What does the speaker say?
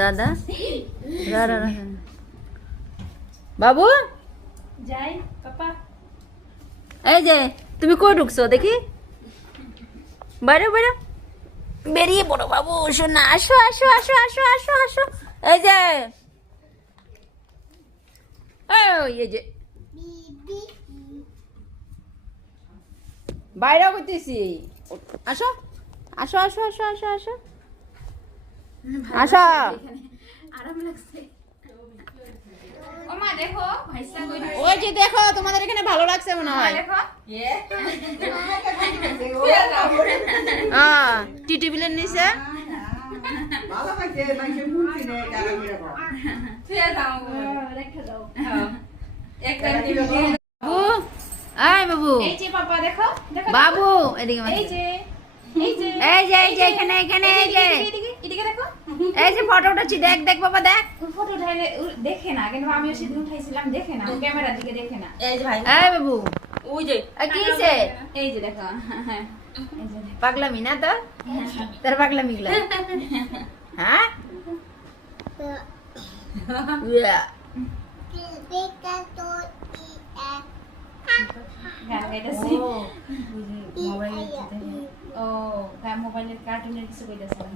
দাদা বাবু যাই পাপা। এই যে তুমি কই ঢুকছো দেখি, বাইরে বাইরে বেরিয়ে পড়ো বাবু, শোনা আসো আসো আসো আসো আসো আসো। এই যে এই যে বাইরেও করতেছি, আসো আসো আসো আসো আসো আসো আসো। আরাম লাগছে। ও মা দেখো ভাইসা কই দিছে। ওই যে দেখো তোমাদের এখানে ভালো লাগছে মনে হয়। দেখো টি টেবিলের নিচে ভালো লাগছে মানে মুক্তি নেই কারণ এরকম শুয়ে যাও রেখে দাও। একটা নিবে। বাবু, এই বাবু এই যে পাপা দেখো দেখো বাবু এদিকে এই যে এই যে এই যে এখানে এখানে এই যে এদিকে এদিকে দেখো। এই যে ফটো উঠাচ্ছি, দেখ দেখ বাবা দেখ। ফটো উঠাইলে দেখে না, কিন্তু আমিও সেদিন উঠাইছিলাম দেখে না, ক্যামেরার দিকে দেখে না। এই যে ভাই এই বাবু ওই যে কি হয়েছে? এই যে দেখো হ্যাঁ এই যে পাগলামি না তো, তোর পাগলামি গুলা হ্যাঁ উয়া। গান গাইতেছি। মোবাইল ও মোবাইলের কার্টুনের কিছু কইতেছিলাম।